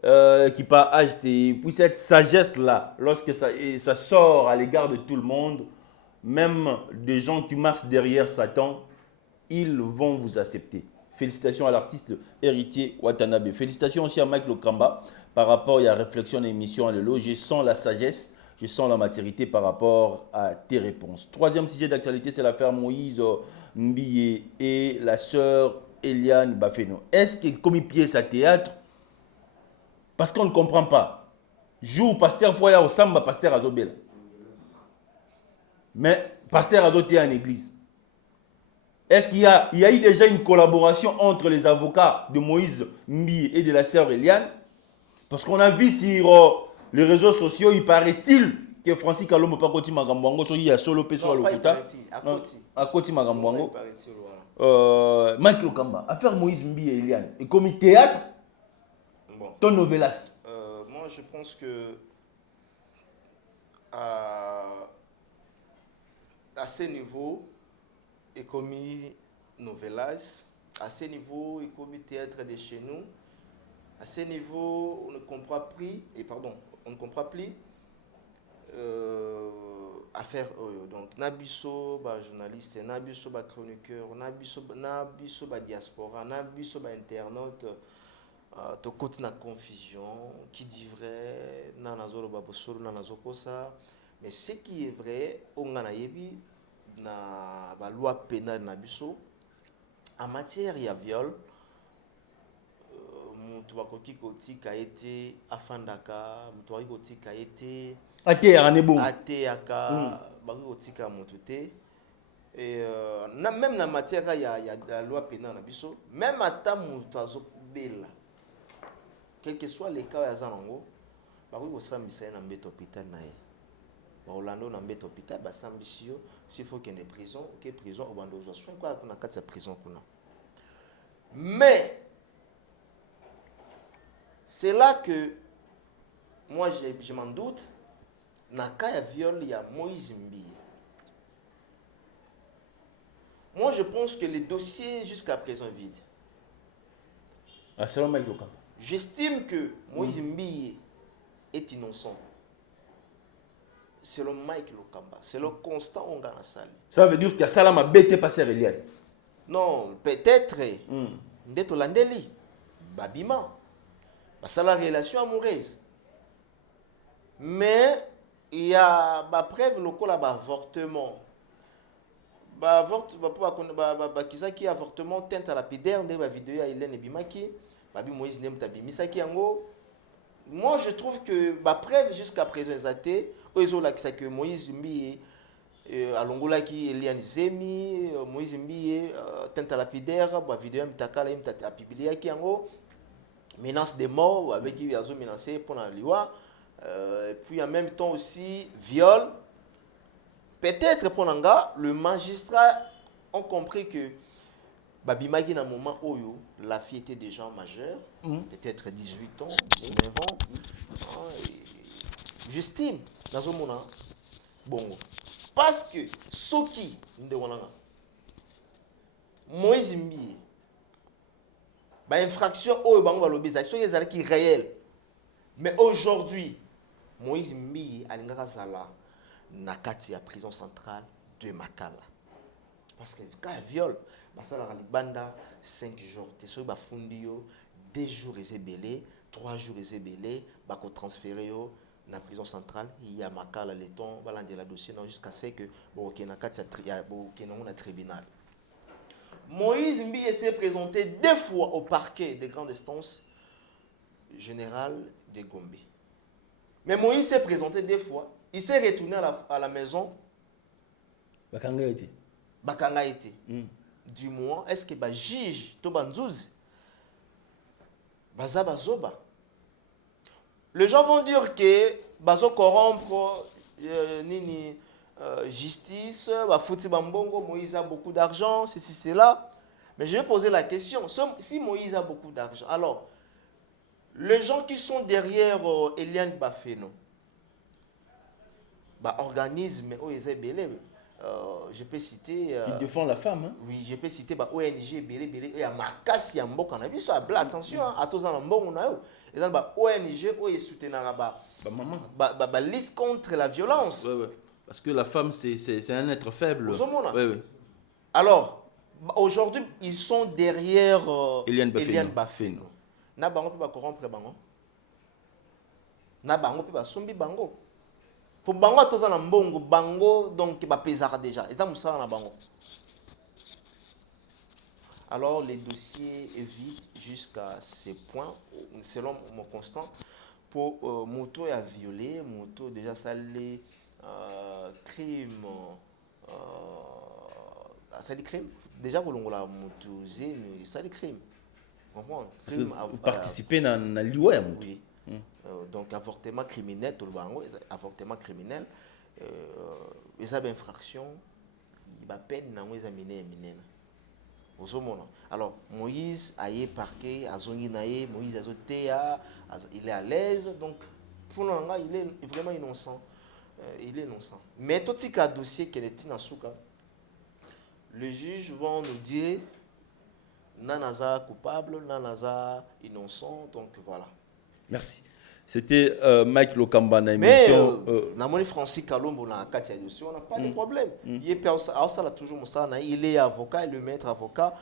qui par âge, puis cette sagesse-là, lorsque ça sort à l'égard de tout le monde, même des gens qui marchent derrière Satan, ils vont vous accepter. Félicitations à l'artiste héritier Watanabe. Félicitations aussi à Mike Lokamba par rapport à la réflexion de l'émission à Lelo. Je sens la sagesse, je sens la maturité par rapport à tes réponses. Troisième sujet d'actualité, c'est l'affaire Moïse Mbiye et la sœur Eliane Bafeno. Est-ce qu'il commet pièce à théâtre? Parce qu'on ne comprend pas. Jour pasteur Foya au Samba, pasteur Azobela. Mais pasteur Azoté en église. Est-ce qu'il y a eu déjà une collaboration entre les avocats de Moïse Mbi et de la sœur Eliane? Parce qu'on a vu sur les réseaux sociaux, il paraît-il que Francis Kalombo Pakoti Magambwango, il y a solo Peso à l'Okuta. À Koti Magambwango. Mike Lokamba, affaire Moïse Mbi et Eliane. Et comme théâtre, ton novelas. Moi, je pense que à ce niveau, et comme novelas, à ce niveau, et comme théâtre de chez nous, à ce niveau, on ne comprend plus, affaire donc nabiso ba journaliste, nabiso ba chroniqueur, nabiso ba diaspora, nabiso ba internaute, to côté na confusion, qui dit vrai, nanazolo ba bosolo nanazokosa, mais ce qui est vrai, on a yebi na ba loi pénale na biso en matière ya viol. Mutu bakoki kotika ete afandaka, mutu bakoki kotika ete ateaka bakoki kotika mutu te. Et même na matière ya loi pénale na biso, même ata mutu azobela, quel que soit les cas ya zanango, bakoki kosambisa ye na mbeto hôpital na ye. Orlando na mbeto hôpital basambisio s'il faut qu'il y ait des prisons, OK, prison au bando zo soin quoi na kati ya prison kuna. Mais c'est là que moi je m'en doute, Naka ya viol, il y a Moïse Mbi. Moi, je pense que les dossiers jusqu'à présent est vide. Ah, c'est le Mike Lokamba. J'estime que Moïse Mbi est innocent. C'est le Mike Lokamba. C'est le constant on gagne sali. Ça veut dire qu'il y a ça ma bête passé Eliane. Non, peut-être. Ndeto landeli. Babima. C'est la relation amoureuse. Mais il y a des preuves locales d'avortement. Qui avortement teinte à la lapidaire de la vidéo à Hélène Bimaki. Babi Moïse Nem Tabi Misaki Yango. Moi je trouve que la preuve jusqu'à présent est que Moïse Mbi à Longola qui Eliane Zemi, Moïse Mbi teinte à la lapidaire, la vidéo Mtakala Mtata Pibilia qui Yango. Menace de mort avec qui Yazo menacé pour la loi. Puis en même temps aussi viol. Peut-être pour Nanga, le magistrat ont compris que Babimagi dans un moment où la fille était déjà majeure, peut-être 18 ans, 19 ans. J'estime dans ce moment bon parce que Soki Moïse Mbi infraction au bango lobisa qui réel. Mais aujourd'hui Moïse Mbi alingaka sala nakati ya prison centrale de Makala. Parce que quand il viol, basala libanda 5 jours, te so ba fundio 2 jours ezebele, 3 jours ezebele, ba ko transférer yo na prison centrale, il y a Makala le temps balandela dossier non jusqu'à ce que bo ke nakati ya bo ke na tribunal. Moïse Mbi s'est présenté 2 fois au parquet de grande instance générale de Gombe. Mais Moïse s'est présenté 2 fois. Il s'est retourné à la maison. Bakanga été. Bakanga été. Du moins, est-ce que le juge Tobanzouz Baza Bazoba? Les gens vont dire que Bazo corrompre nini justice, Bafouti Bambongo, Moïse a beaucoup d'argent, ceci, cela. Mais je vais poser la question. Si Moïse a beaucoup d'argent, alors, les gens qui sont derrière Eliane Bafeno, organisme je peux citer qui défend la femme hein? Oui, je peux citer ONG belé et makasi ya mboka na biso abla attention à tous en mbongo na yo et ba ONG o soutenir maman lutte contre la violence. Ouais. Parce que la femme c'est un être faible. Ouais. Alors aujourd'hui ils sont derrière Eliane Bafeno. Na bango pe ba corrompre bango. Na bango pe ba sombi bango. Pour bango toza na mbongo bango donc ba pesara déjà eza musala na bango. Alors les dossiers évitent jusqu'à ce point selon mon constant pour moto a violé moto déjà salé crime ça dit crime déjà pour longola moto zéno ça dit crime comprendre crime participer na liwa ya moto. Oui. Donc avortement criminel tout le bango avortement criminel ils ont infraction il va peine na ngweza minene ozomona. Alors Moïse aye parquet azongi naye Moïse azotea il est à l'aise donc pour nanga il est vraiment innocent il est innocent mais tout ce cas dossier qu'elle est inasuka les juges vont nous dire nanaza coupable nanaza innocent donc voilà. Merci. C'était Mike Lokamba na mais émission. Namoni Francis Kalombo na Katia dossier, on n'a pas de problème. Il est toujours Moussa, il est avocat, il est le maître avocat.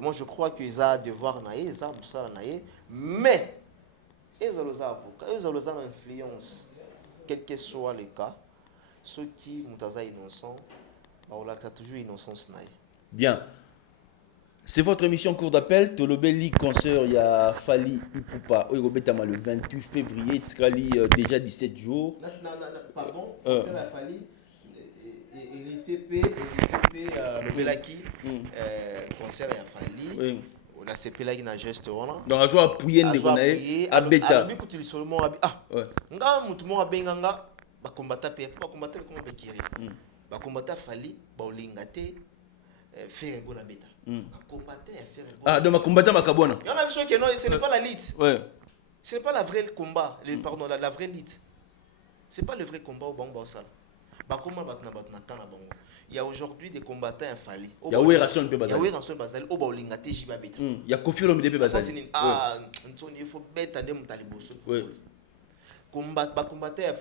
Moi je crois qu'ils ont devoir naïe, ils ont Moussa naïe, mais ils ont les avocats, ils ont les influence, quel que soit le cas, ceux qui sont innocents, on a toujours innocence naïe. Bien. C'est votre émission cours d'appel. Tolobeli concert, il y a Fali Ipupa. Oyobetama le 28 février. Tkali déjà 17 jours. Pardon, concert à Fali. RTP, Lobelaki. Concert à Fali. On a CP qui n'a geste. Donc, à jouer à Pouyen de Gonaï. À Beta. Ah, nga mutumo abenganga ba combattre pe ba combattre comme Bekiri. Ba combattre Fali, ba olingate. Faire un la bêta. Ah, donc ma combattant ma cabane. Il y en a besoin que non, ce n'est pas la lutte. Ouais. Ce n'est pas la vraie combat, pardon, la vraie lutte. c'est pas le vrai combat au bango sala. Ba comment batna kana bango. Il y a aujourd'hui des combattants infali. Il y a où Rasson pe Il y a où bazali. Rasson bazali au baolinga te jiba beta. Il y a Kofi Olomide pe Ça c'est bazali. ah ntoni il faut beta de mutaliboso. Oui. Combattant ya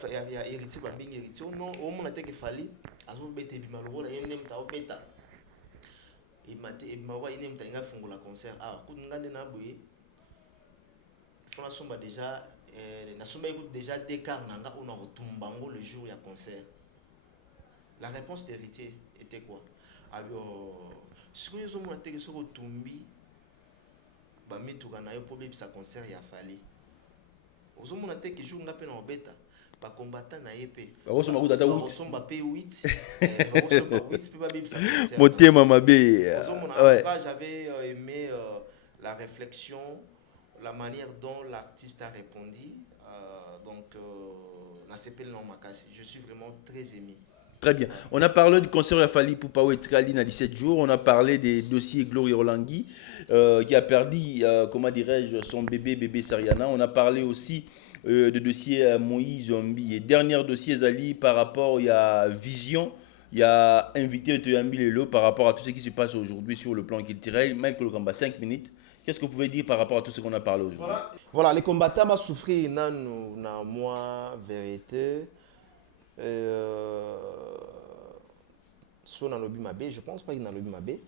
héritier bambingi héritier non au monde te ke fali azo beta bimaloro la yemne mta beta. Et maté et mawa ine mta nga fungola concert ah kunngane na boye. Fona somba déjà na somba écoute déjà d'écart nanga on a retumbango le jour ya concert. La réponse d'héritier était quoi? Alors, ce que nous avons dit, c'est que Tumbi, Bamitou, Kanayo, pour sa concert, il a fallu. Nous avons dit que jour n'a pas bêta, pas combattant na épée. Ba woso makuta ta 8. Nous avons payé 8. Nous avons payé 8, puis Babi sa concert. Motema mabe. J'avais aimé la réflexion, la manière dont l'artiste a répondu. Donc, je suis vraiment très ému. Très bien. On a parlé du concert de Fali Poupaou et Trali dans 17 jours. On a parlé des dossiers Gloria Rolangui qui a perdu, comment dirais-je, son bébé Sariana. On a parlé aussi de dossier Moïse Zombi. Et dernier dossier Zali par rapport, il y a Vision. Il y a invité Toyambi Lelo par rapport à tout ce qui se passe aujourd'hui sur le plan culturel. Michael Kamba, 5 minutes. Qu'est-ce que vous pouvez dire par rapport à tout ce qu'on a parlé aujourd'hui? Voilà, les combattants vont souffrir dans moi vérité. Soit dans le Bimabé, je pense pas qu'il y a dans le Bimabé.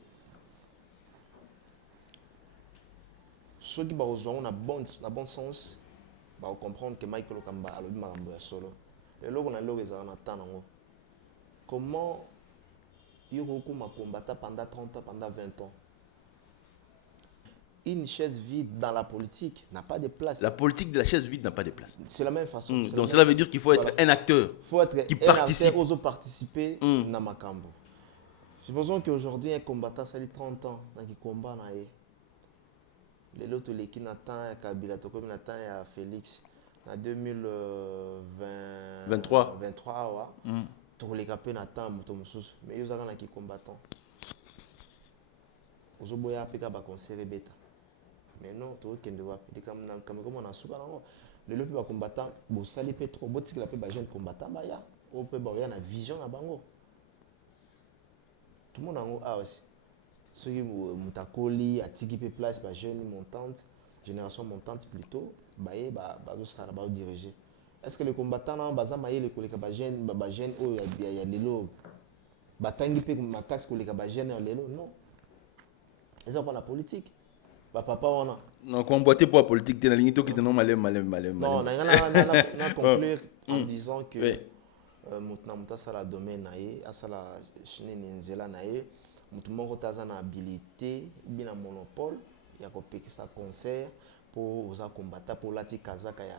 Ceux qui ont un bon sens, vont comprendre que Michael Kamba a le Bimabé solo. Et là, on a le comment il y a un combattant pendant 30 ans, pendant 20 ans. Une chaise vide dans la politique n'a pas de place. La politique de la chaise vide n'a pas de place. C'est la même façon. Donc cela veut dire qu'il faut être un acteur qui participe. Il faut participer dans Makambo. Supposons qu'aujourd'hui, un combattant, ça fait 30 ans, dans le combat, les autres, les qui n'attendent, Kabila, comme n'attendent, Félix, en 2023, tous les capés n'attendent, mais ils ont des combattants. Ils ont des conseils bêta. Mais non, tu vois qu'il y a des combattants, ils sont trop, ils sont des combattants, ils ont une vision. Tout le monde a aussi. Ceux qui ont attiré place, les jeunes montantes, génération montante plutôt, ils vont diriger. Est-ce que les combattants, les jeunes, non. Ils ont pas la politique. Papa, on a. Non, combattre pour la politique, tu as une qui te nomme malem. Non, on a conclu en disant que Moutna Sala domaine, Asala Chine Nzela Nae, Moutmoko Tazana habilité, bien un monopole, il y a un concert pour combattre pour la Kazaka, il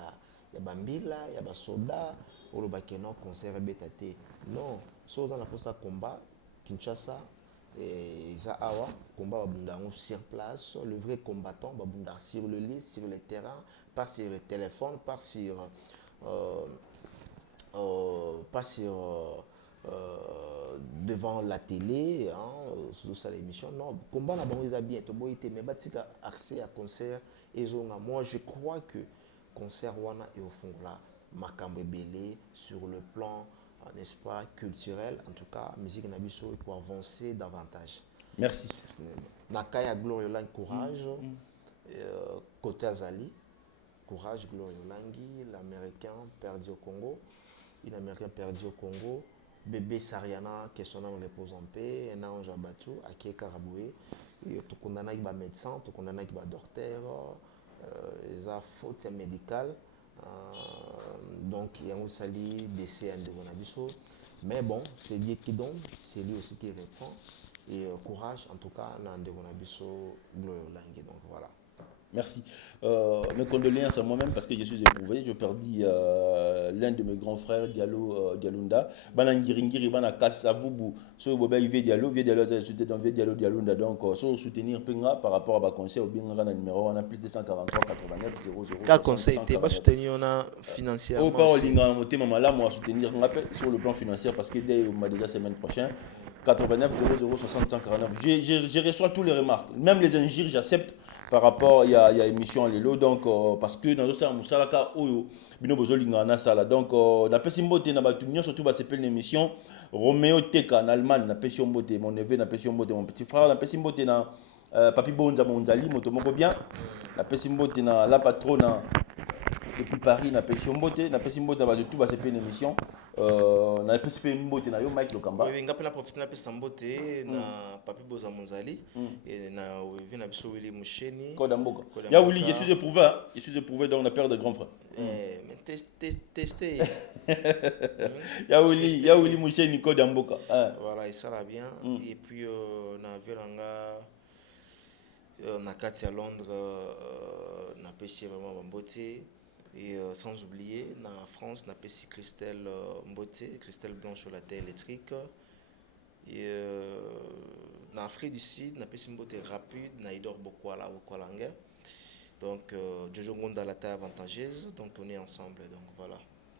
y a Bambila, il y a Basoda, pour le Bakeno, concert bétaté. Non, si on a pour ça combat, Kinshasa. Et Awa, combat sur place, le vrai combattant sur le lit, sur le terrain, pas sur le téléphone, pas sur devant la télé, sur ça l'émission. Non, combat là ils bien, mais batika accès à concert et moi je crois que concert wana et au fond là makambo belé sur le plan n'est-ce pas, culturel, en tout cas, musique nabiso pour avancer davantage. Merci. Nakaya Gloriolang, courage. Côté Azali, courage Gloriolangi, l'Américain perdu au Congo, l'Américain perdu au Congo, bébé Sariana, qui son nom repose en paix, un ange abattu, à qui est Karaboué, tout qu'on a un médecin, tout qu'on a un docteur, ils ont faute médicale. Donc il y a un sali décès de Bonabiso, mais bon, c'est Dieu qui donne, c'est lui aussi qui répond, et courage en tout cas dans de Bonabiso Gloriolangi. Donc voilà. Merci. Mes condoléances à moi-même parce que je suis éprouvé. Je perdis l'un de mes grands frères, Dialunda. Banangiringiri, Banakassa, Vubu, so Boba Yvé Diallo, dans Dialunda. Donc, so soutenir Penga par rapport à ma conseil au Bingara numéro, on a plus de 143 89 00. Quel conseil t'es pas soutenu financièrement? Oh, pas au Linga, moi soutenir sur le plan financier parce que dès ma déjà semaine prochaine. 89 00 60 149. Je reçois tous les remarques. Même les injures, j'accepte par rapport il y a émission à l'élo. Donc, parce que dans le salon, Moussalaka, Bino Bozolinga, na sala. Donc, la Pessimbote, na Batumio, surtout, va s'appeler une émission. Roméo Teka, en Allemagne, na Pessimbote, mon neveu, na Pessimbote, mon petit frère, na Pessimbote, na Papi Bonza, Monzali, Motomoko bien. Na Pessimbote, na la patronne. Depuis Paris, na Pessimbote, na Pessimbote, na tout va s'appeler une émission. Na Pessimbote, na yo Mike Lokamba. Oui, nga pela profiter na Pessimbote, na Papi Bonza Monzali, et na Wevi na Biso Willy Moucheni. Kodamboka. Ya Willy, je suis éprouvé, hein. Je suis éprouvé, donc on a peur de grands frères. Mais testez. Ya Willy Moucheni, Kodamboka. Voilà, et ça va bien. Et puis, na Velanga, na Katia Londres, na Pessi vraiment Mbote. Et sans oublier, en France, on a aussi Christelle Mbote, Christelle Blanche sur la terre électrique. Et en Afrique du Sud, on a aussi Mbote rapide, on a Idor Bokwala ou Kwalanga. Donc, Jojo Ngonda la taille avantageuse, donc on est ensemble. Donc voilà.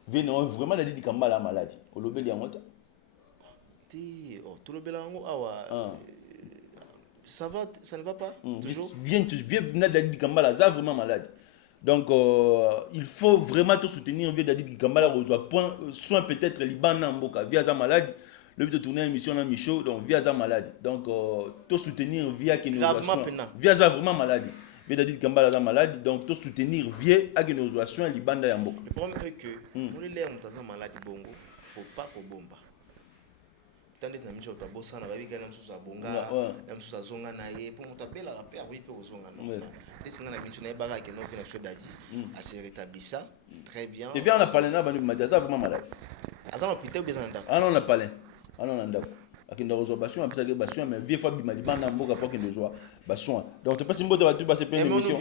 Venons vraiment la dit Kamba la maladie. Au lobby en monte. Tout le bélango, ça va, ça ne va pas toujours. Viens la dit Kamba la ça vraiment malade. Donc, il faut vraiment te soutenir via Daddy Kambala rejoint point soin peut-être Liban Namboka via sa maladie. Le but de tourner une émission dans Michaud, donc via sa maladie. Donc, te soutenir via qui nous via sa vraiment maladie. Via Daddy Kambala sa maladie, donc te soutenir via qui nous rejoint Liban Namboka. Le problème est que nous les lèvres dans sa maladie bongo, faut pas qu'on bomba. Tandis que nous avons bossé na babi kana msusa bonga na msusa zonga na ye pour mutapela rapper oui pe ozonga non dès nga na bitu na bara ke no ke na biso dadi a se rétablissa très bien et bien on a parlé na banu madiaza vraiment malade azama pité bien na ndako on a parlé on a ndako akinda rezo bastion a pisaka bastion mais vieux fois bima libana mboka pour que nous joie bastion donc tu pas simbo de ba tu ba se plein d'émission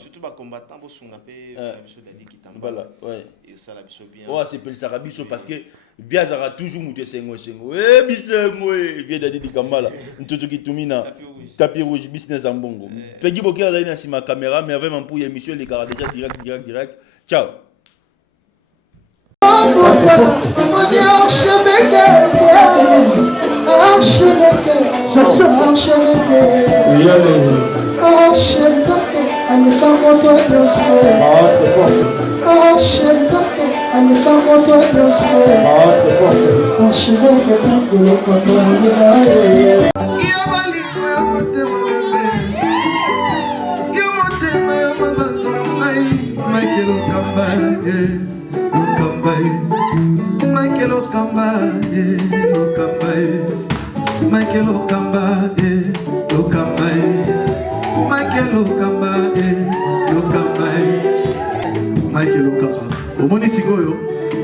surtout ba combattant bo sunga pe biso dadi kitamba voilà ouais et ça la biso bien c'est pel sarabiso parce que via zara toujours muté sengo bisengo via dadi Kambala ntoto kitumina tapis rouge business en bongo pegi bokia za ina sima caméra mais vraiment pour émission les gars déjà direct ciao.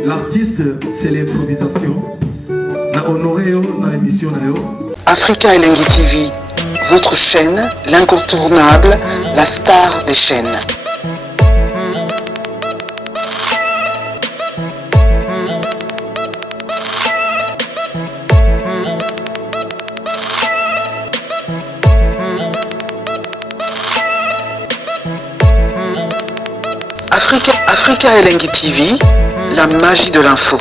L'artiste, c'est l'improvisation. Na honoré dans l'émission. Africa Elengi TV, votre chaîne, l'incontournable, la star des chaînes. Africa Elengi TV, la magie de l'info.